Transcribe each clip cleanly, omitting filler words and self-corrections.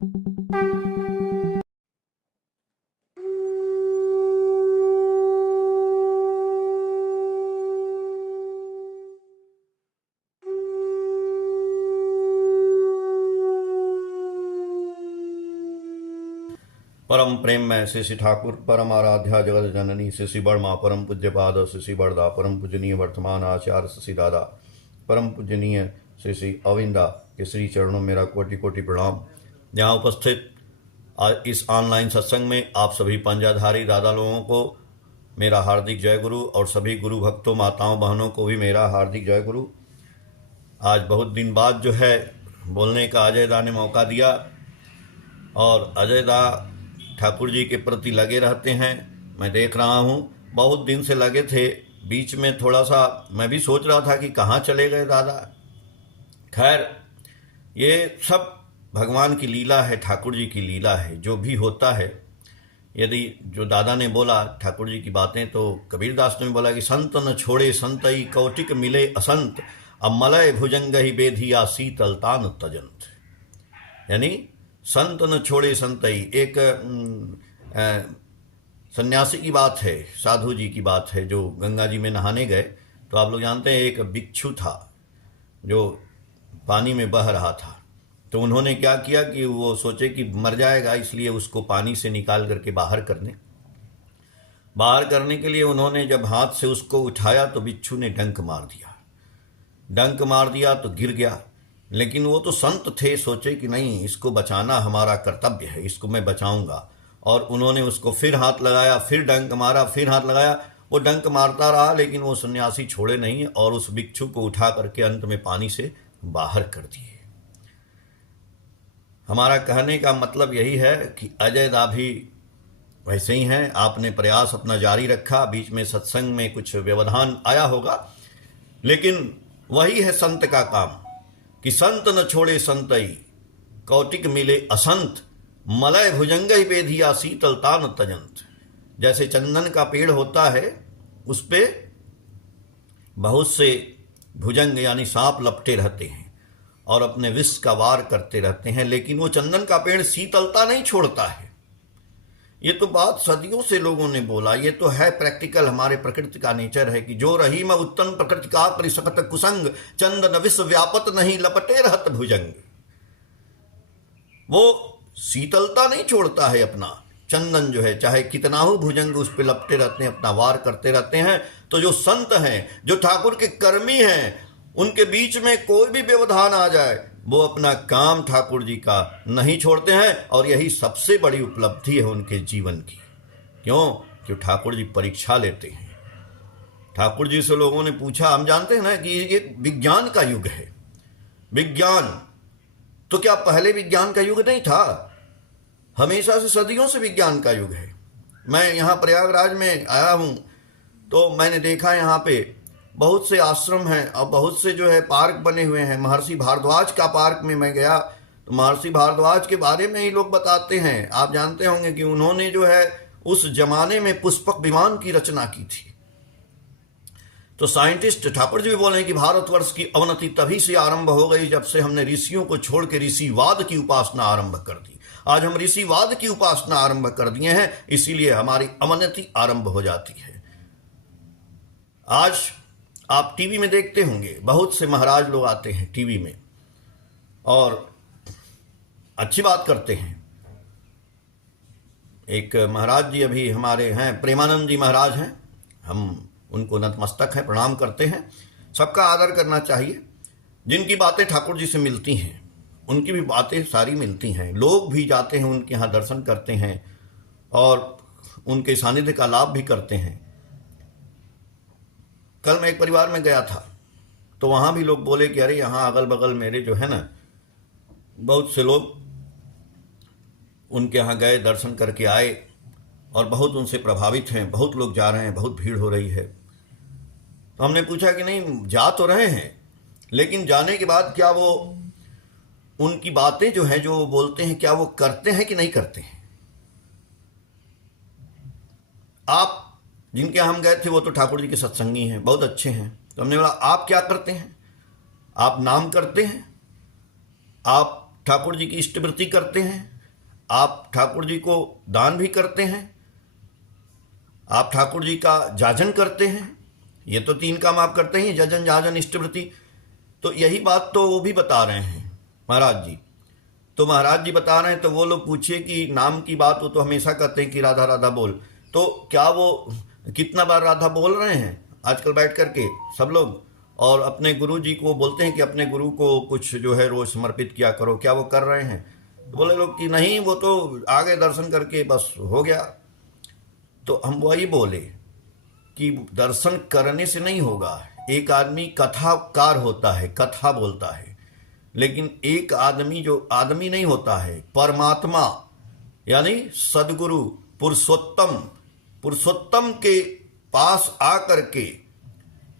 परम प्रेम में श्री श्री ठाकुर परम आराध्या जगत जननी श्री श्री बड़मा परम पूज्य पाद श्री श्री बड़दा परम पूजनीय वर्तमान आचार्य श्री दादा परम पूजनीय श्री श्री अविंदा के श्री चरणों मेरा कोटि कोटि प्रणाम। यहाँ उपस्थित इस ऑनलाइन सत्संग में आप सभी पंजाधारी दादा लोगों को मेरा हार्दिक जय गुरु और सभी गुरु भक्तों माताओं बहनों को भी मेरा हार्दिक जय गुरु। आज बहुत दिन बाद जो है बोलने का अजय दा ने मौका दिया और अजय दा ठाकुर जी के प्रति लगे रहते हैं। मैं देख रहा हूँ बहुत दिन से लगे थे, बीच में थोड़ा सा मैं भी सोच रहा था कि कहाँ चले गए दादा। खैर ये सब भगवान की लीला है, ठाकुर जी की लीला है। जो भी होता है, यदि जो दादा ने बोला ठाकुर जी की बातें, तो कबीरदास ने बोला कि संत न छोड़े संतई कौटिक मिले असंत, अब मलय भुजंग ही बेधिया शीतलतान तजंत। यानी संत न छोड़े संतई, एक सन्यासी की बात है, साधु जी की बात है जो गंगा जी में नहाने गए। तो आप लोग जानते हैं एक भिक्षु था जो पानी में बह रहा था। तो उन्होंने क्या किया कि वो सोचे कि मर जाएगा, इसलिए उसको पानी से निकाल करके बाहर करने के लिए उन्होंने जब हाथ से उसको उठाया तो भिक्षु ने डंक मार दिया तो गिर गया। लेकिन वो तो संत थे, सोचे कि नहीं, इसको बचाना हमारा कर्तव्य है, इसको मैं बचाऊंगा। और उन्होंने उसको फिर हाथ लगाया, फिर डंक मारा, फिर हाथ लगाया। वो डंक मारता रहा लेकिन वो सन्यासी छोड़े नहीं और उस भिक्षु को उठा करके अंत में पानी से बाहर कर दिए। हमारा कहने का मतलब यही है कि अजय दा भी वैसे ही हैं। आपने प्रयास अपना जारी रखा, बीच में सत्संग में कुछ व्यवधान आया होगा, लेकिन वही है संत का काम कि संत न छोड़े संतई कौटिक मिले असंत, मलय भुजंग ही बेधिया शीतलतान तजंत। जैसे चंदन का पेड़ होता है, उस पे बहुत से भुजंग यानी सांप लपटे रहते हैं और अपने विष का वार करते रहते हैं, लेकिन वो चंदन का पेड़ शीतलता नहीं छोड़ता है। ये तो बात सदियों से लोगों ने बोला, ये तो है प्रैक्टिकल, हमारे प्रकृति का नेचर है कि जो रही में उत्तम प्रकृति का परिसकत कुसंग, चंदन विश्व व्यापत नहीं लपटे रहत भुजंग। वो शीतलता नहीं छोड़ता है अपना। चंदन जो है चाहे कितना हो भुजंग उस पर लपटे रहते हैं, अपना वार करते रहते हैं। तो जो संत हैं, जो ठाकुर के कर्मी हैं, उनके बीच में कोई भी व्यवधान आ जाए, वो अपना काम ठाकुर जी का नहीं छोड़ते हैं। और यही सबसे बड़ी उपलब्धि है उनके जीवन की। क्यों ठाकुर जी परीक्षा लेते हैं। ठाकुर जी से लोगों ने पूछा, हम जानते हैं ना कि ये विज्ञान का युग है। विज्ञान तो क्या पहले विज्ञान का युग नहीं था? हमेशा से सदियों से विज्ञान का युग है। मैं यहाँ प्रयागराज में आया हूँ तो मैंने देखा यहाँ पे बहुत से आश्रम हैं और बहुत से जो है पार्क बने हुए हैं। महर्षि भारद्वाज का पार्क में मैं गया तो महर्षि भारद्वाज के बारे में ही लोग बताते हैं। आप जानते होंगे कि उन्होंने जो है उस जमाने में पुष्पक विमान की रचना की थी। तो साइंटिस्ट ठाकुर जी भी बोले कि भारतवर्ष की अवनति तभी से आरंभ हो गई जब से हमने ऋषियों को छोड़ के ऋषिवाद की उपासना आरंभ कर दी। आज हम ऋषिवाद की उपासना आरंभ कर दिए हैं, इसीलिए हमारी अवनति आरंभ हो जाती है। आज आप टीवी में देखते होंगे बहुत से महाराज लोग आते हैं टीवी में और अच्छी बात करते हैं। एक महाराज जी अभी हमारे हैं, प्रेमानंद जी महाराज हैं, हम उनको नतमस्तक हैं, प्रणाम करते हैं। सबका आदर करना चाहिए। जिनकी बातें ठाकुर जी से मिलती हैं उनकी भी बातें सारी मिलती हैं। लोग भी जाते हैं उनके यहाँ, दर्शन करते हैं और उनके सानिध्य का लाभ भी करते हैं। कल मैं एक परिवार में गया था तो वहाँ भी लोग बोले कि अरे यहाँ अगल बगल मेरे जो है ना बहुत से लोग उनके यहाँ गए, दर्शन करके आए और बहुत उनसे प्रभावित हैं। बहुत लोग जा रहे हैं, बहुत भीड़ हो रही है। तो हमने पूछा कि नहीं, जा तो रहे हैं लेकिन जाने के बाद क्या वो उनकी बातें जो है जो बोलते हैं क्या वो करते हैं कि नहीं करते हैं? आप जिनके हम गए थे वो तो ठाकुर जी के सत्संगी हैं, बहुत अच्छे हैं। तो हमने बोला आप क्या करते हैं? आप नाम करते हैं? आप ठाकुर जी की इष्टवृत्ति करते हैं, आप ठाकुर जी को दान भी करते हैं, आप ठाकुर जी का जाजन करते हैं। ये तो 3 काम आप करते हैं, जजन जाजन इष्टवृत्ति। तो यही बात तो वो भी बता रहे हैं महाराज जी। तो महाराज जी बता रहे हैं, तो वो लोग पूछिए कि नाम की बात वो तो हमेशा कहते हैं कि राधा राधा बोल, तो क्या वो कितना बार राधा बोल रहे हैं आजकल बैठ करके सब लोग? और अपने गुरु जी को बोलते हैं कि अपने गुरु को कुछ जो है रोज समर्पित किया करो, क्या वो कर रहे हैं? तो बोले लोग कि नहीं, वो तो आ गए दर्शन करके बस हो गया। तो हम वही बोले कि दर्शन करने से नहीं होगा। एक आदमी कथाकार होता है, कथा बोलता है, लेकिन एक आदमी जो आदमी नहीं होता है, परमात्मा यानी सदगुरु पुरुषोत्तम, पुरुषोत्तम के पास आकर के,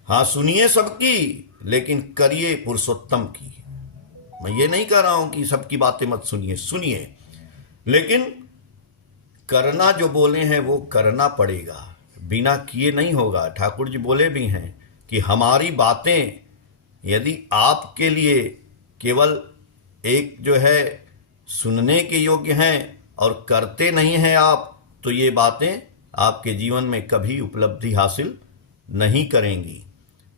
हाँ सुनिए सबकी लेकिन करिए पुरुषोत्तम की। मैं ये नहीं कह रहा हूं कि सबकी बातें मत सुनिए, सुनिए, लेकिन करना जो बोले हैं वो करना पड़ेगा, बिना किए नहीं होगा। ठाकुर जी बोले भी हैं कि हमारी बातें यदि आपके लिए केवल एक जो है सुनने के योग्य हैं और करते नहीं हैं आप, तो ये बातें आपके जीवन में कभी उपलब्धि हासिल नहीं करेंगी।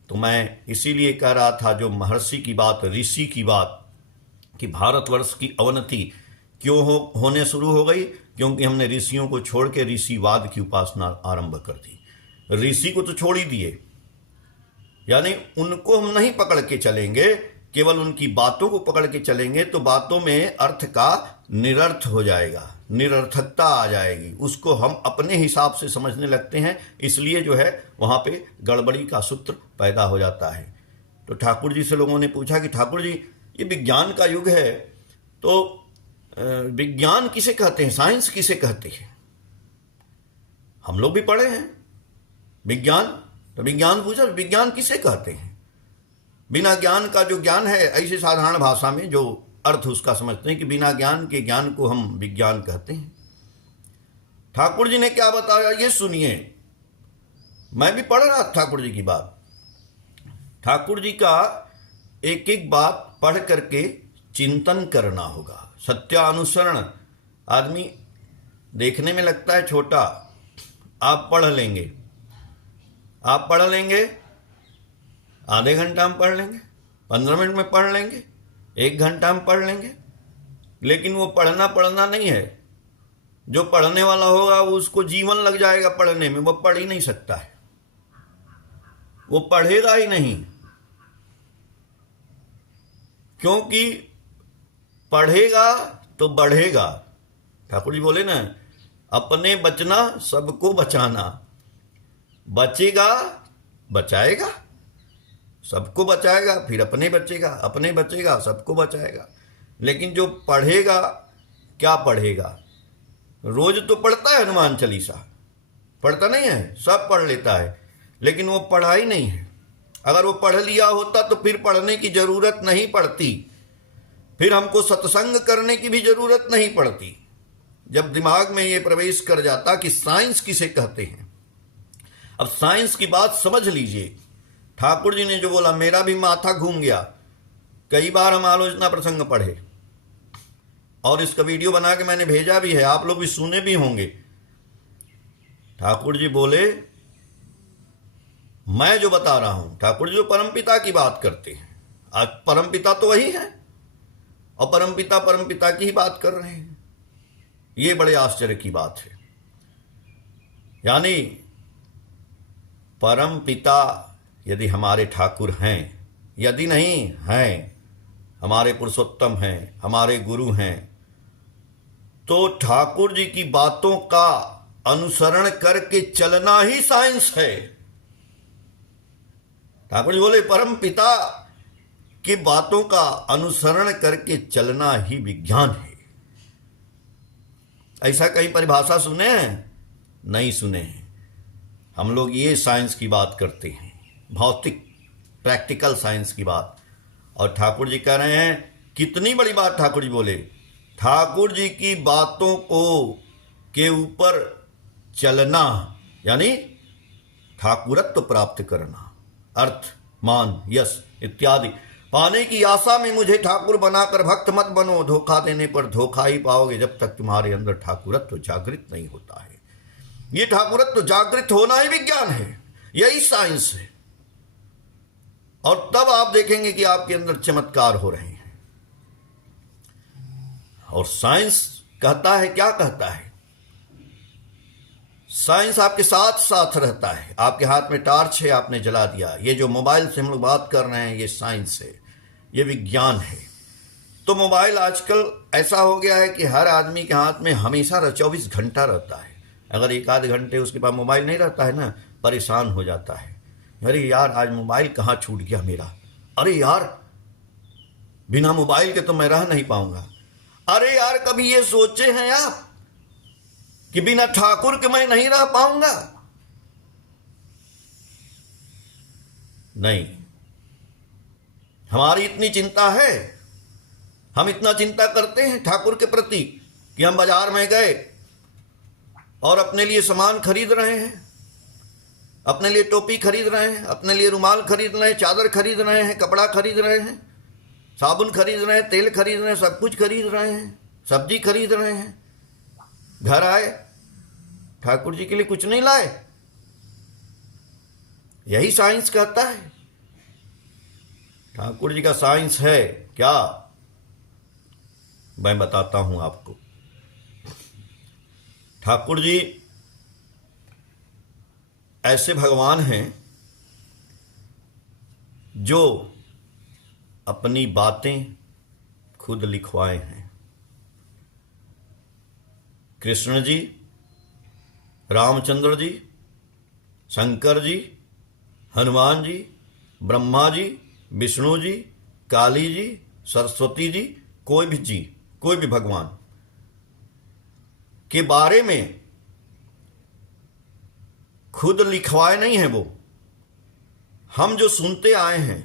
तो मैं इसीलिए कह रहा था जो महर्षि की बात, ऋषि की बात, कि भारतवर्ष की अवनति क्यों होने शुरू हो गई? क्योंकि हमने ऋषियों को छोड़ के ऋषिवाद की उपासना आरंभ कर दी। ऋषि को तो छोड़ ही दिए, यानी उनको हम नहीं पकड़ के चलेंगे, केवल उनकी बातों को पकड़ के चलेंगे तो बातों में अर्थ का निरर्थ हो जाएगा, निरर्थकता आ जाएगी, उसको हम अपने हिसाब से समझने लगते हैं, इसलिए जो है वहां पे गड़बड़ी का सूत्र पैदा हो जाता है। तो ठाकुर जी से लोगों ने पूछा कि ठाकुर जी ये विज्ञान का युग है, तो विज्ञान किसे कहते हैं, साइंस किसे कहते हैं? हम लोग भी पढ़े हैं विज्ञान, तो विज्ञान पूछा विज्ञान किसे कहते हैं? बिना ज्ञान का जो ज्ञान है, ऐसे साधारण भाषा में जो अर्थ उसका समझते हैं कि बिना ज्ञान के ज्ञान को हम विज्ञान कहते हैं। ठाकुर जी ने क्या बताया ये सुनिए। मैं भी पढ़ रहा ठाकुर जी की बात। ठाकुर जी का एक एक बात पढ़ करके चिंतन करना होगा। सत्यानुसरण आदमी देखने में लगता है छोटा, आप पढ़ लेंगे, आप पढ़ लेंगे, आधे घंटा में पढ़ लेंगे, 15 मिनट में पढ़ लेंगे, 1 घंटा में पढ़ लेंगे, लेकिन वो पढ़ना नहीं है। जो पढ़ने वाला होगा उसको जीवन लग जाएगा पढ़ने में, वो पढ़ ही नहीं सकता है, वो पढ़ेगा ही नहीं, क्योंकि पढ़ेगा तो बढ़ेगा। ठाकुर जी बोले ना, अपने बचना सबको बचाना, बचेगा बचाएगा, सबको बचाएगा, फिर अपने बचेगा, अपने बचेगा, सबको बचाएगा। लेकिन जो पढ़ेगा, क्या पढ़ेगा? रोज तो पढ़ता है हनुमान चालीसा, पढ़ता नहीं है, सब पढ़ लेता है, लेकिन वो पढ़ा ही नहीं है। अगर वो पढ़ लिया होता तो फिर पढ़ने की जरूरत नहीं पड़ती, फिर हमको सत्संग करने की भी जरूरत नहीं पड़ती। जब दिमाग में ये प्रवेश कर जाता कि साइंस किसे कहते हैं। अब साइंस की बात समझ लीजिए। ठाकुर जी ने जो बोला, मेरा भी माथा घूम गया। कई बार हम आलोचना प्रसंग पढ़े और इसका वीडियो बना के मैंने भेजा भी है, आप लोग भी सुने भी होंगे। ठाकुर जी बोले, मैं जो बता रहा हूं, ठाकुर जी जो परमपिता की बात करते हैं, आज परमपिता तो वही है और परमपिता की ही बात कर रहे हैं। ये बड़े आश्चर्य की बात है। यानी परमपिता यदि हमारे ठाकुर हैं, यदि नहीं हैं, हमारे पुरुषोत्तम हैं, हमारे गुरु हैं, तो ठाकुर जी की बातों का अनुसरण करके चलना ही साइंस है। ठाकुर जी बोले, परम पिता की बातों का अनुसरण करके चलना ही विज्ञान है। ऐसा कहीं परिभाषा सुने हैं? नहीं सुने हैं। हम लोग ये साइंस की बात करते हैं, भौतिक प्रैक्टिकल साइंस की बात। और ठाकुर जी कह रहे हैं, कितनी बड़ी बात ठाकुर जी बोले, ठाकुर जी की बातों को के ऊपर चलना यानी ठाकुरत्व प्राप्त करना, अर्थ मान यश इत्यादि पाने की आशा में मुझे ठाकुर बनाकर भक्त मत बनो, धोखा देने पर धोखा ही पाओगे जब तक तुम्हारे अंदर ठाकुरत्व जागृत नहीं होता है। ये ठाकुरत्व जागृत होना ही विज्ञान है, यही साइंस है। और तब आप देखेंगे कि आपके अंदर चमत्कार हो रहे हैं। और साइंस कहता है, क्या कहता है? साइंस आपके साथ साथ रहता है। आपके हाथ में टॉर्च है, आपने जला दिया। ये जो मोबाइल से हम लोग बात कर रहे हैं, ये साइंस है, ये विज्ञान है। तो मोबाइल आजकल ऐसा हो गया है कि हर आदमी के हाथ में हमेशा 24 घंटा रहता है। अगर एक आध घंटे उसके पास मोबाइल नहीं रहता है ना, परेशान हो जाता है। अरे यार, आज मोबाइल कहाँ छूट गया मेरा। अरे यार, बिना मोबाइल के तो मैं रह नहीं पाऊंगा। अरे यार, कभी ये सोचे हैं आप कि बिना ठाकुर के मैं नहीं रह पाऊंगा? नहीं, हमारी इतनी चिंता है, हम इतना चिंता करते हैं ठाकुर के प्रति कि हम बाजार में गए और अपने लिए सामान खरीद रहे हैं, अपने लिए टोपी खरीद रहे हैं, अपने लिए रुमाल खरीद रहे हैं, चादर खरीद रहे हैं, कपड़ा खरीद रहे हैं, साबुन खरीद रहे हैं, तेल खरीद रहे हैं, सब कुछ खरीद रहे हैं, सब्जी खरीद रहे हैं। घर आए, ठाकुर जी के लिए कुछ नहीं लाए। यही साइंस कहता है। ठाकुर जी का साइंस है क्या? मैं बताता हूं आपको। ठाकुर जी ऐसे भगवान हैं जो अपनी बातें खुद लिखवाए हैं। कृष्ण जी, रामचंद्र जी, शंकर जी, हनुमान जी, ब्रह्मा जी, विष्णु जी, काली जी, सरस्वती जी, कोई भी भगवान के बारे में खुद लिखवाए नहीं है वो। हम जो सुनते आए हैं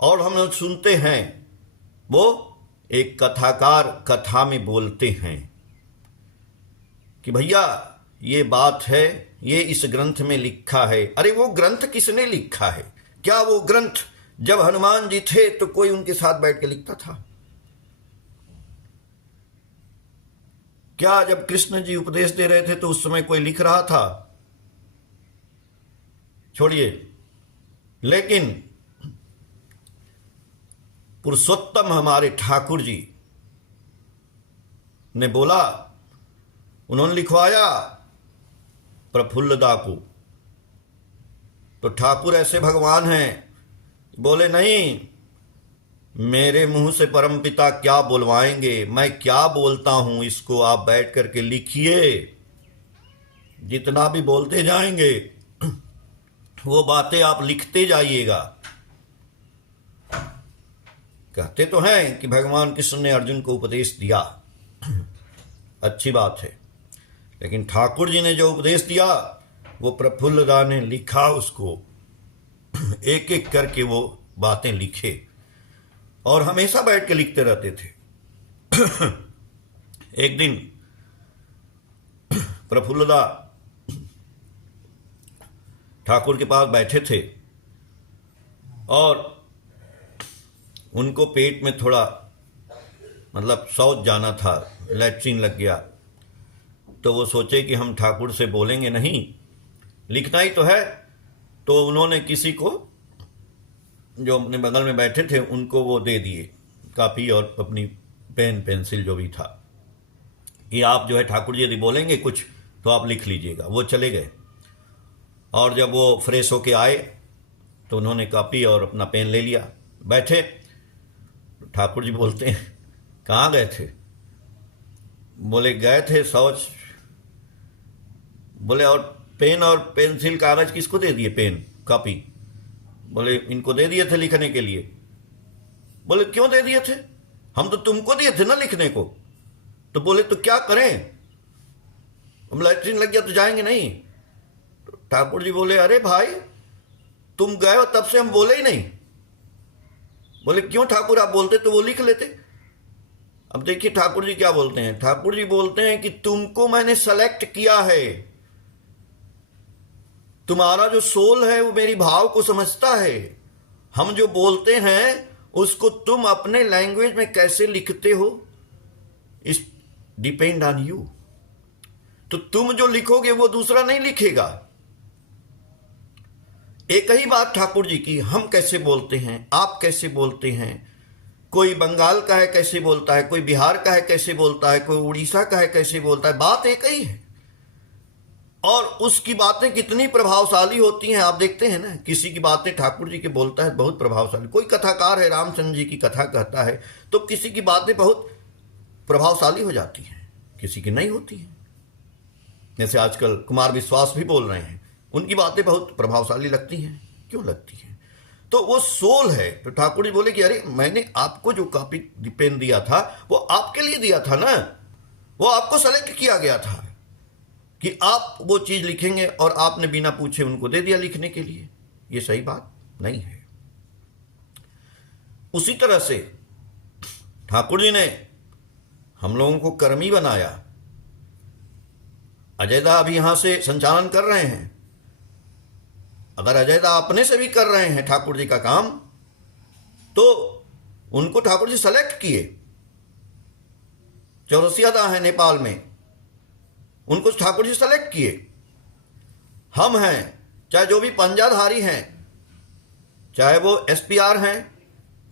और हम जो सुनते हैं, वो एक कथाकार कथा में बोलते हैं कि भैया ये बात है, ये इस ग्रंथ में लिखा है। अरे वो ग्रंथ किसने लिखा है? क्या वो ग्रंथ जब हनुमान जी थे तो कोई उनके साथ बैठ के लिखता था? क्या जब कृष्ण जी उपदेश दे रहे थे तो उस समय कोई लिख रहा था? छोड़िए। लेकिन पुरुषोत्तम हमारे ठाकुर जी ने बोला, उन्होंने लिखवाया प्रफुल्लदा को। तो ठाकुर ऐसे भगवान हैं, बोले नहीं, मेरे मुंह से परमपिता क्या बुलवाएंगे, मैं क्या बोलता हूं इसको आप बैठ करके लिखिए। जितना भी बोलते जाएंगे वो बातें आप लिखते जाइएगा। कहते तो हैं कि भगवान कृष्ण ने अर्जुन को उपदेश दिया, अच्छी बात है, लेकिन ठाकुर जी ने जो उपदेश दिया वो प्रफुल्लदा ने लिखा, उसको एक एक करके वो बातें लिखे और हमेशा बैठ के लिखते रहते थे। एक दिन प्रफुल्लदा ठाकुर के पास बैठे थे और उनको पेट में थोड़ा मतलब शौच जाना था, लैट्रिन लग गया। तो वो सोचे कि हम ठाकुर से बोलेंगे नहीं, लिखना ही तो है। तो उन्होंने किसी को जो अपने बगल में बैठे थे उनको वो दे दिए कापी और अपनी पेन पेंसिल जो भी था, कि आप जो है ठाकुर जी यदि बोलेंगे कुछ तो आप लिख लीजिएगा। वो चले गए और जब वो फ्रेश होके आए तो उन्होंने कापी और अपना पेन ले लिया, बैठे। ठाकुर जी बोलते हैं, कहाँ गए थे? बोले गए थे शौच। बोले और पेन और पेंसिल कागज किसको दे दिए? Pen copy? बोले इनको दे दिए थे लिखने के लिए। बोले क्यों दे दिए थे? हम तो तुमको दिए थे ना लिखने को। तो बोले तो क्या करें, हम लैट्रिन लग गया तो जाएंगे नहीं। तो ठाकुर जी बोले, अरे भाई तुम गए हो तब से हम बोले ही नहीं। बोले क्यों ठाकुर, आप बोलते तो वो लिख लेते। अब देखिए ठाकुर जी क्या बोलते हैं। ठाकुर जी बोलते हैं कि तुमको मैंने सेलेक्ट किया है, तुम्हारा जो सोल है वो मेरी भाव को समझता है, हम जो बोलते हैं उसको तुम अपने लैंग्वेज में कैसे लिखते हो, इस डिपेंड ऑन यू। तो तुम जो लिखोगे वो दूसरा नहीं लिखेगा। एक ही बात ठाकुर जी की, हम कैसे बोलते हैं, आप कैसे बोलते हैं, कोई बंगाल का है कैसे बोलता है, कोई बिहार का है कैसे बोलता है, कोई उड़ीसा का है कैसे बोलता है, बात एक ही है। और उसकी बातें कितनी प्रभावशाली होती हैं आप देखते हैं ना। किसी की बातें ठाकुर जी के बोलता है बहुत प्रभावशाली, कोई कथाकार है रामचंद्र जी की कथा कहता है तो किसी की बातें बहुत प्रभावशाली हो जाती हैं, किसी की नहीं होती हैं। जैसे आजकल कुमार विश्वास भी बोल रहे हैं, उनकी बातें बहुत प्रभावशाली लगती हैं। क्यों लगती हैं? तो वो सोल है। तो ठाकुर जी बोले कि अरे मैंने आपको जो कॉपी पेन दिया था वो आपके लिए दिया था ना, वो आपको सेलेक्ट किया गया था कि आप वो चीज लिखेंगे और आपने बिना पूछे उनको दे दिया लिखने के लिए। ये सही बात नहीं है। उसी तरह से ठाकुर जी ने हम लोगों को कर्मी बनाया। अजय दा अभी यहां से संचालन कर रहे हैं। अगर अजय दा अपने से भी कर रहे हैं ठाकुर जी का काम, तो उनको ठाकुर जी सेलेक्ट किए। चौरसिया दा है नेपाल में, उनको ठाकुर जी सेलेक्ट किए। हम हैं, चाहे जो भी पंजाधारी हैं, चाहे वो एसपीआर हैं,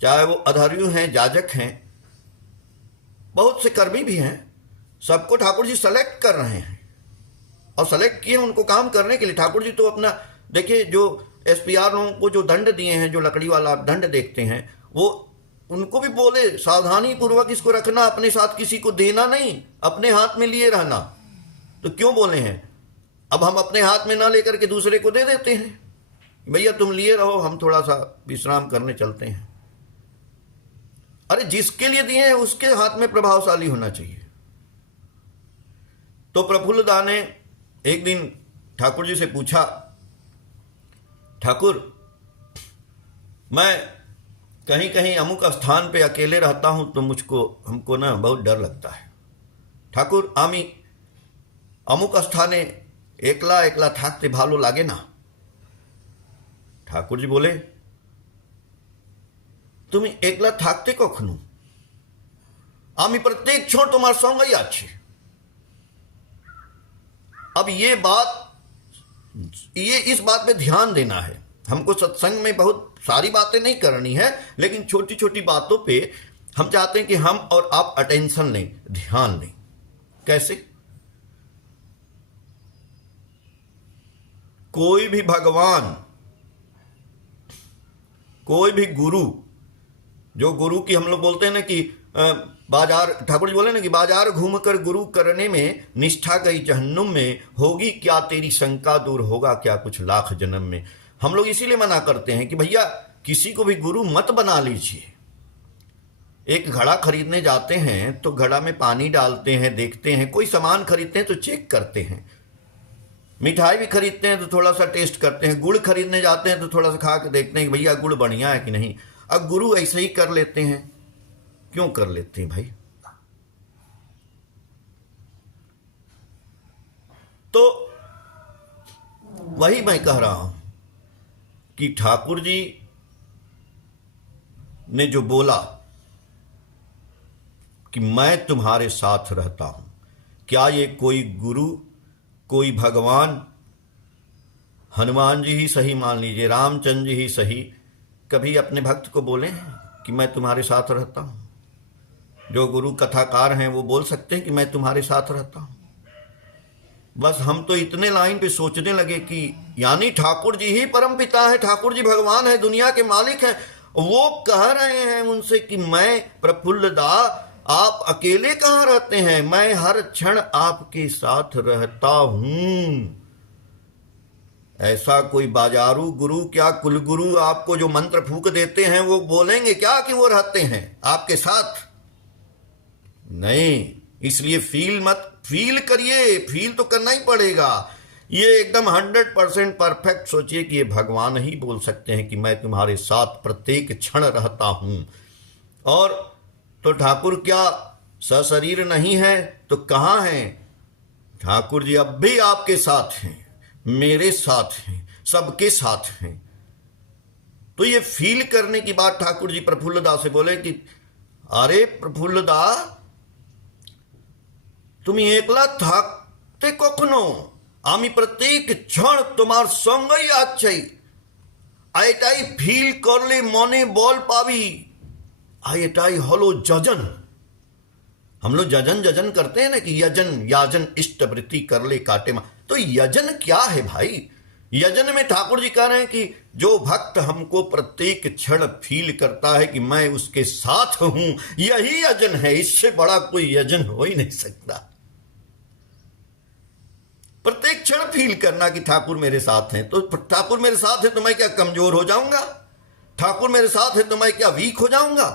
चाहे वो अधर्यु हैं, जाजक हैं, बहुत से कर्मी भी हैं, सबको ठाकुर जी सेलेक्ट कर रहे हैं और सेलेक्ट किए उनको काम करने के लिए। ठाकुर जी तो अपना देखिए, जो एसपीआर लोगों को जो दंड दिए हैं, जो लकड़ी वाला दंड देखते हैं, वो उनको भी बोले सावधानी पूर्वक इसको रखना, अपने साथ किसी को देना नहीं, अपने हाथ में लिए रहना। तो क्यों बोले हैं? अब हम अपने हाथ में ना लेकर के दूसरे को दे देते हैं, भैया तुम लिए रहो, हम थोड़ा सा विश्राम करने चलते हैं। अरे जिसके लिए दिए हैं उसके हाथ में प्रभावशाली होना चाहिए। तो प्रफुल्ल दा ने एक दिन ठाकुर जी से पूछा, ठाकुर मैं कहीं कहीं अमुक स्थान पे अकेले रहता हूं तो हमको ना बहुत डर लगता है। ठाकुर आमी अमुक स्थाने एकला एकला थाकते भालो लागे ना। ठाकुर जी बोले, तुम एकला थाकते कखनु, आमी प्रत्येक क्षण तुम्हार संगई आछे। अब ये इस बात पे ध्यान देना है। हमको सत्संग में बहुत सारी बातें नहीं करनी है, लेकिन छोटी छोटी बातों पे हम चाहते हैं कि हम और आप अटेंशन लें, ध्यान लें। कैसे? कोई भी भगवान, कोई भी गुरु, जो गुरु की हम लोग बोलते हैं ना कि बाजार, ठाकुर जी बोले ना कि बाजार घूमकर गुरु करने में निष्ठा गई जहन्नुम में, होगी क्या तेरी शंका दूर, होगा क्या कुछ लाख जन्म में। हम लोग इसीलिए मना करते हैं कि भैया किसी को भी गुरु मत बना लीजिए। एक घड़ा खरीदने जाते हैं तो घड़ा में पानी डालते हैं, देखते हैं, कोई सामान खरीदते हैं तो चेक करते हैं, मिठाई भी खरीदते हैं तो थोड़ा सा टेस्ट करते हैं, गुड़ खरीदने जाते हैं तो थोड़ा सा खा के देखते हैं कि भैया गुड़ बढ़िया है कि नहीं। अब गुरु ऐसे ही कर लेते हैं। क्यों कर लेते हैं भाई? तो वही मैं कह रहा हूं कि ठाकुर जी ने जो बोला कि मैं तुम्हारे साथ रहता हूं, क्या ये कोई गुरु, कोई भगवान, हनुमान जी ही सही मान लीजिए, रामचंद्र जी ही सही, कभी अपने भक्त को बोले हैं कि मैं तुम्हारे साथ रहता हूं? जो गुरु कथाकार हैं वो बोल सकते हैं कि मैं तुम्हारे साथ रहता हूं। बस हम तो इतने लाइन पे सोचने लगे कि यानी ठाकुर जी ही परम पिता है, ठाकुर जी भगवान है, दुनिया के मालिक हैं। वो कह रहे हैं उनसे कि मैं प्रफुल्ल दा, आप अकेले कहां रहते हैं, मैं हर क्षण आपके साथ रहता हूं। ऐसा कोई बाजारू गुरु, क्या कुलगुरु आपको जो मंत्र फूक देते हैं वो बोलेंगे क्या कि वो रहते हैं आपके साथ? नहीं। इसलिए फील करिए, फील तो करना ही पड़ेगा। ये एकदम 100% परफेक्ट सोचिए कि ये भगवान ही बोल सकते हैं कि मैं तुम्हारे साथ प्रत्येक क्षण रहता हूं। और तो ठाकुर क्या सशरीर नहीं है तो कहां हैं? ठाकुर जी अब भी आपके साथ हैं, मेरे साथ हैं, सबके साथ हैं। तो ये फील करने की बात ठाकुर जी प्रफुल्लदा से बोले कि अरे प्रफुल्लदा, তুমি একলা থাকতে কখনো আমি প্রত্যেক ক্ষণ তোমার সঙ্গেই আছি, এটাই ফিল করলে মনে বল পাবি, এটাই হলো যজন। हम लोग जजन जजन करते हैं ना कि यजन याजन इष्ट वृत्ति कर ले काटे मां, तो यजन क्या है भाई? यजन में ठाकुर जी कह रहे हैं कि जो भक्त हमको प्रत्येक क्षण फील करता है कि मैं उसके साथ हूं, यही यजन है। इससे बड़ा कोई यजन हो ही नहीं सकता। प्रत्येक क्षण फील करना कि ठाकुर मेरे साथ हैं। तो ठाकुर मेरे साथ है तो मैं क्या कमजोर हो जाऊंगा? ठाकुर मेरे साथ है तो मैं क्या वीक हो जाऊंगा?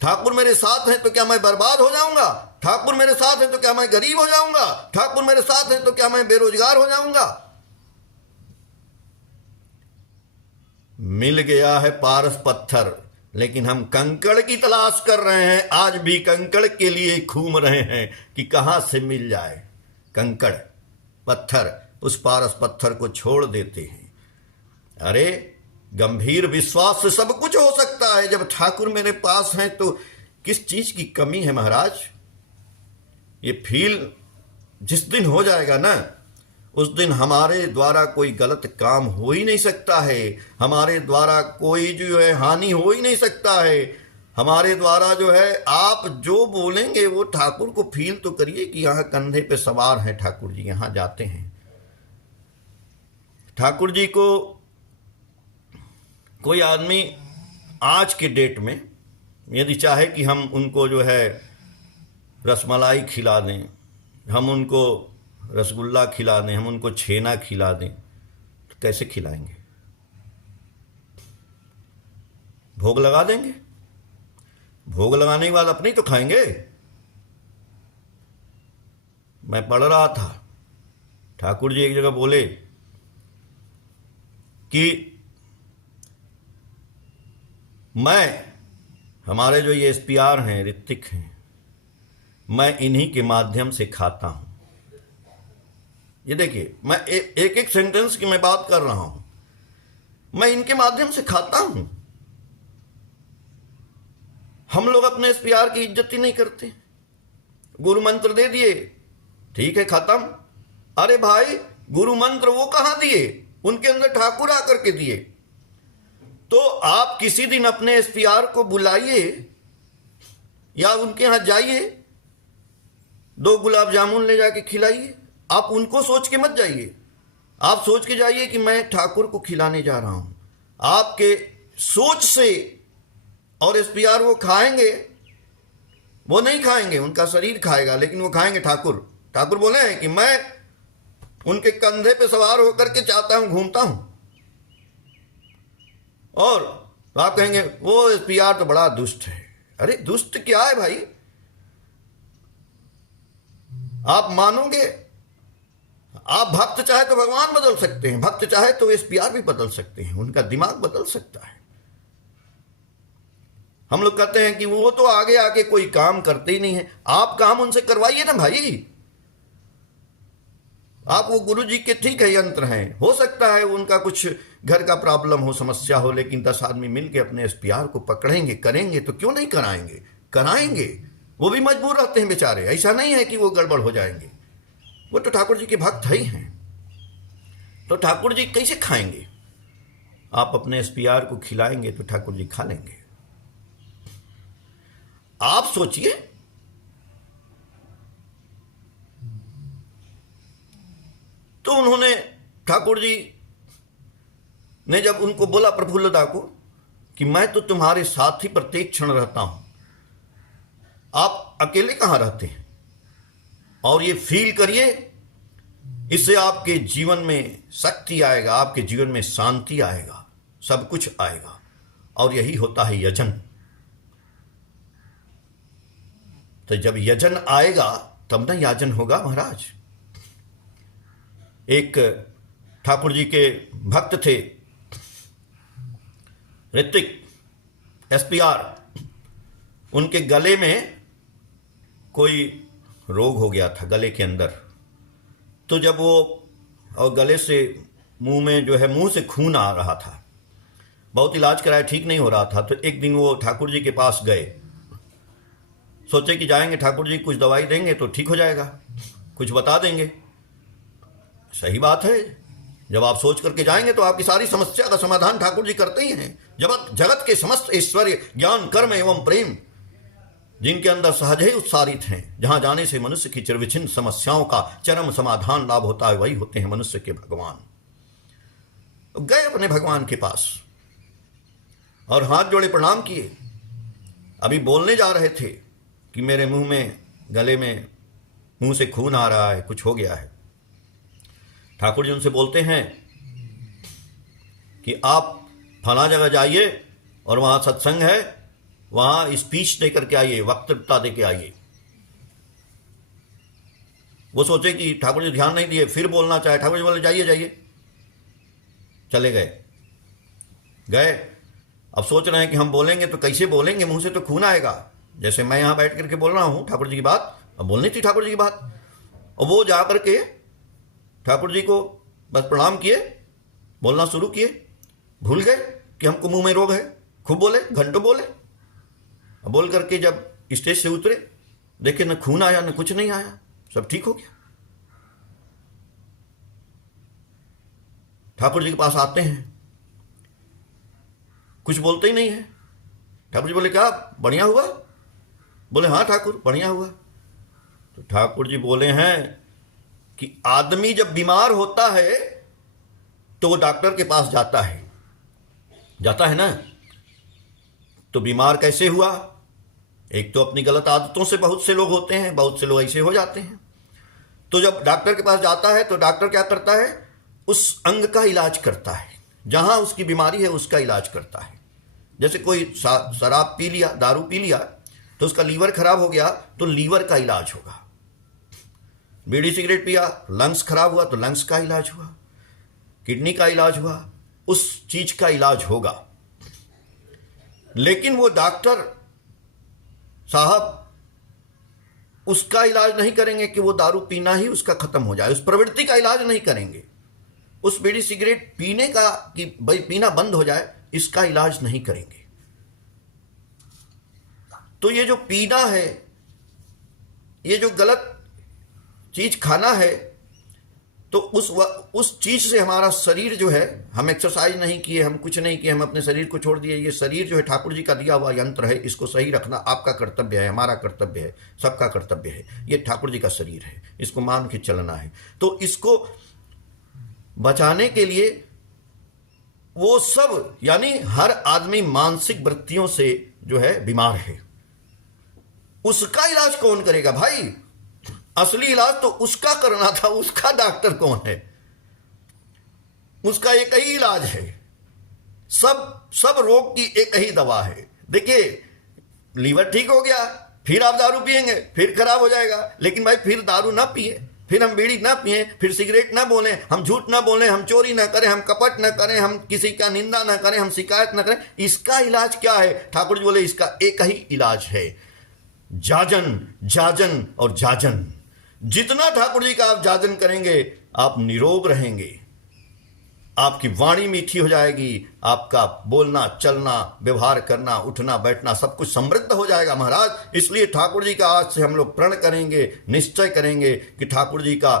ठाकुर मेरे साथ है तो क्या मैं बर्बाद हो जाऊंगा? ठाकुर मेरे साथ है तो क्या मैं गरीब हो जाऊंगा? ठाकुर मेरे साथ है तो क्या मैं बेरोजगार हो जाऊंगा? मिल गया है पारस पत्थर, लेकिन हम कंकड़ की तलाश कर रहे हैं। आज भी कंकड़ के लिए घूम रहे हैं कि कहां से मिल जाए कंकड़ पत्थर। उस पारस पत्थर को छोड़ देते हैं। अरे गंभीर विश्वास से सब कुछ हो सकता है। जब ठाकुर मेरे पास हैं तो किस चीज की कमी है महाराज? ये फील जिस दिन हो जाएगा ना, उस दिन हमारे द्वारा कोई गलत काम हो ही नहीं सकता है। हमारे द्वारा कोई जो है हानि हो ही नहीं सकता है। हमारे द्वारा जो है आप जो बोलेंगे वो ठाकुर को फील तो करिए कि यहां कंधे पे सवार हैं ठाकुर जी, यहां जाते हैं। ठाकुर जी को कोई आदमी आज के डेट में यदि चाहे कि हम उनको जो है रसमलाई खिला दें, हम उनको रसगुल्ला खिला दें, हम उनको छेना खिला दें, तो कैसे खिलाएंगे? भोग लगा देंगे। भोग लगाने के बाद अपने ही तो खाएंगे। मैं पढ़ रहा था, ठाकुर जी एक जगह बोले कि हमारे जो ये एसपीआर हैं, ऋतिक हैं, मैं इन्हीं के माध्यम से खाता हूं। ये देखिए, मैं एक एक सेंटेंस की मैं बात कर रहा हूं। मैं इनके माध्यम से खाता हूं। हम लोग अपने एसपीआर की इज्जत ही नहीं करते। गुरु मंत्र दे दिए, ठीक है, खत्म। अरे भाई, गुरु मंत्र वो कहां दिए? उनके अंदर ठाकुर आकर के दिए। तो आप किसी दिन अपने एसपीआर को बुलाइए या उनके यहां जाइए, 2 गुलाब जामुन ले जाके खिलाइए। आप उनको सोच के मत जाइए, आप सोच के जाइए कि मैं ठाकुर को खिलाने जा रहा हूं। आपके सोच से और एसपीआर वो खाएंगे, वो नहीं खाएंगे, उनका शरीर खाएगा, लेकिन वो खाएंगे ठाकुर। ठाकुर बोले हैं कि मैं उनके कंधे पे सवार होकर के चाहता हूं, घूमता हूं। और तो आप कहेंगे वो एसपीआर तो बड़ा दुष्ट है। अरे दुष्ट क्या है भाई? आप मानोगे? आप भक्त चाहे तो भगवान बदल सकते हैं, भक्त चाहे तो एसपीआर भी बदल सकते हैं, उनका दिमाग बदल सकता है। हम लोग कहते हैं कि वो तो आगे आके कोई काम करते ही नहीं है। आप काम उनसे करवाइए ना भाई। आप वो गुरु जी के ठीक है यंत्र हैं, हो सकता है उनका कुछ घर का प्रॉब्लम हो, समस्या हो, लेकिन 10 आदमी मिलके अपने एसपीआर को पकड़ेंगे, करेंगे, तो क्यों नहीं कराएंगे? कराएंगे। वो भी मजबूर रहते हैं बेचारे, ऐसा नहीं है कि वो गड़बड़ हो जाएंगे। वो तो ठाकुर जी के भक्त ही हैं। तो ठाकुर जी कैसे खाएंगे? आप अपने एसपीआर को खिलाएंगे तो ठाकुर जी खा लेंगे। आप सोचिए, तो उन्होंने, ठाकुर जी ने जब उनको बोला प्रफुल्लदा को कि मैं तो तुम्हारे साथ ही प्रत्येक क्षण रहता हूं, आप अकेले कहां रहते हैं? और ये फील करिए, इससे आपके जीवन में शक्ति आएगा, आपके जीवन में शांति आएगा, सब कुछ आएगा। और यही होता है यजन। तो जब यजन आएगा तब ना याजन होगा महाराज। एक ठाकुर जी के भक्त थे, ऋतिक, एसपीआर। उनके गले में कोई रोग हो गया था, गले के अंदर। तो जब वो, और गले से मुंह में जो है, मुंह से खून आ रहा था। बहुत इलाज कराया, ठीक नहीं हो रहा था। तो एक दिन वो ठाकुर जी के पास गए, सोचे कि जाएंगे ठाकुर जी कुछ दवाई देंगे तो ठीक हो जाएगा, कुछ बता देंगे। सही बात है, जब आप सोच करके जाएंगे तो आपकी सारी समस्या का समाधान ठाकुर जी करते ही हैं। जगत के समस्त ऐश्वर्य, ज्ञान, कर्म एवं प्रेम जिनके अंदर सहज ही उत्सारित हैं, जहां जाने से मनुष्य की चिरविच्छिन्न समस्याओं का चरम समाधान लाभ होता है, वही होते हैं मनुष्य के भगवान। गए अपने भगवान के पास और हाथ जोड़े प्रणाम किए। अभी बोलने जा रहे थे कि मेरे मुंह में, गले में, मुंह से खून आ रहा है, कुछ हो गया है। ठाकुर जी उनसे बोलते हैं कि आप फला जगह जाइए और वहां सत्संग है, वहां स्पीच दे करके आइए, वक्तृता दे के आइए। वो सोचे कि ठाकुर जी ध्यान नहीं दिए, फिर बोलना चाहे। ठाकुर जी बोले जाइए जाइए, चले गए। अब सोच रहे हैं कि हम बोलेंगे तो कैसे बोलेंगे, मुंह से तो खून आएगा। जैसे मैं यहां बैठ करके बोल रहा हूं ठाकुर जी की बात, अब बोलनी थी ठाकुर जी की बात। और वो जा करके ठाकुर जी को बस प्रणाम किए, बोलना शुरू किए, भूल गए कि हमको मुंह में रोग है। खूब बोले, घंटों बोले। बोल करके जब स्टेज से उतरे, देखे न खून आया न कुछ नहीं आया, सब ठीक हो गया। ठाकुर जी के पास आते हैं, कुछ बोलते ही नहीं है। ठाकुर जी बोले क्या बढ़िया हुआ? बोले हाँ ठाकुर बढ़िया हुआ। तो ठाकुर जी बोले हैं कि आदमी जब बीमार होता है तो वो डॉक्टर के पास जाता है ना। तो बीमार कैसे हुआ? एक तो अपनी गलत आदतों से बहुत से लोग होते हैं, बहुत से लोग ऐसे हो जाते हैं। तो जब डॉक्टर के पास जाता है तो डॉक्टर क्या करता है? उस अंग का इलाज करता है, जहां उसकी बीमारी है उसका इलाज करता है। जैसे कोई शराब पी लिया, दारू पी लिया, तो उसका लीवर खराब हो गया तो लीवर का इलाज होगा। बीड़ी सिगरेट पिया, लंग्स खराब हुआ तो लंग्स का इलाज हुआ, किडनी का इलाज हुआ, उस चीज का इलाज होगा। लेकिन वो डॉक्टर साहब उसका इलाज नहीं करेंगे कि वो दारू पीना ही उसका खत्म हो जाए, उस प्रवृत्ति का इलाज नहीं करेंगे। उस बीड़ी सिगरेट पीने का कि भाई पीना बंद हो जाए, इसका इलाज नहीं करेंगे। तो ये जो पीना है, ये जो गलत चीज खाना है, तो उस चीज से हमारा शरीर जो है, हम एक्सरसाइज नहीं किए, हम कुछ नहीं किए, हम अपने शरीर को छोड़ दिए। ये शरीर जो है ठाकुर जी का दिया हुआ यंत्र है, इसको सही रखना आपका कर्तव्य है, हमारा कर्तव्य है, सबका कर्तव्य है। ये ठाकुर जी का शरीर है, इसको मान के चलना है। तो इसको बचाने के लिए वो सब, यानी हर आदमी मानसिक वृत्तियों से जो है बीमार है, उसका इलाज कौन करेगा भाई? असली इलाज तो उसका करना था, उसका डॉक्टर कौन है? उसका एक ही इलाज है, सब रोग की एक ही दवा है। देखिए, लीवर ठीक हो गया, फिर आप दारू पिएंगे, फिर खराब हो जाएगा। लेकिन भाई फिर दारू ना पिए, फिर हम बीड़ी ना पिए, फिर सिगरेट ना बोलें, हम झूठ ना बोलें, हम चोरी ना करें, हम कपट ना करें, हम किसी का निंदा ना करें, हम शिकायत ना करें। इसका इलाज क्या है? ठाकुर जी बोले इसका एक ही इलाज है, जाजन, जाजन और जाजन। जितना ठाकुर जी का आप जाजन करेंगे, आप निरोग रहेंगे, आपकी वाणी मीठी हो जाएगी, आपका बोलना, चलना, व्यवहार करना, उठना, बैठना सब कुछ समृद्ध हो जाएगा महाराज। इसलिए ठाकुर जी का आज से हम लोग प्रण करेंगे, निश्चय करेंगे कि ठाकुर जी का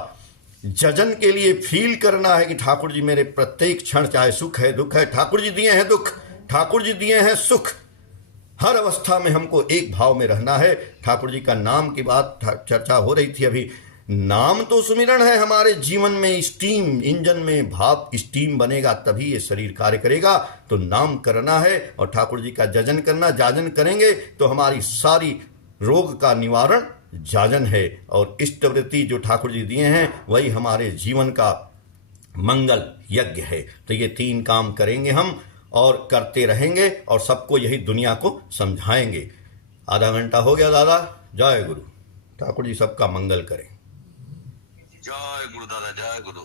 जजन के लिए फील करना है कि ठाकुर जी मेरे प्रत्येक क्षण, चाहे सुख है दुख है, ठाकुर जी दिए हैं दुख, ठाकुर जी दिए हैं सुख, हर अवस्था में हमको एक भाव में रहना है। ठाकुर जी का नाम की बात चर्चा हो रही थी अभी। नाम तो सुमिरन है हमारे जीवन में, स्टीम इंजन में भाव स्टीम बनेगा तभी ये शरीर कार्य करेगा। तो नाम करना है और ठाकुर जी का जजन करना। जाजन करेंगे तो हमारी सारी रोग का निवारण जाजन है, और इष्टवृत्ति जो ठाकुर जी दिए हैं वही हमारे जीवन का मंगल यज्ञ है। तो ये 3 काम करेंगे हम और करते रहेंगे और सबको यही दुनिया को समझाएंगे। आधा घंटा हो गया दादा। जय गुरु। ठाकुर जी सबका मंगल करें। जय गुरु दादा, जय गुरु।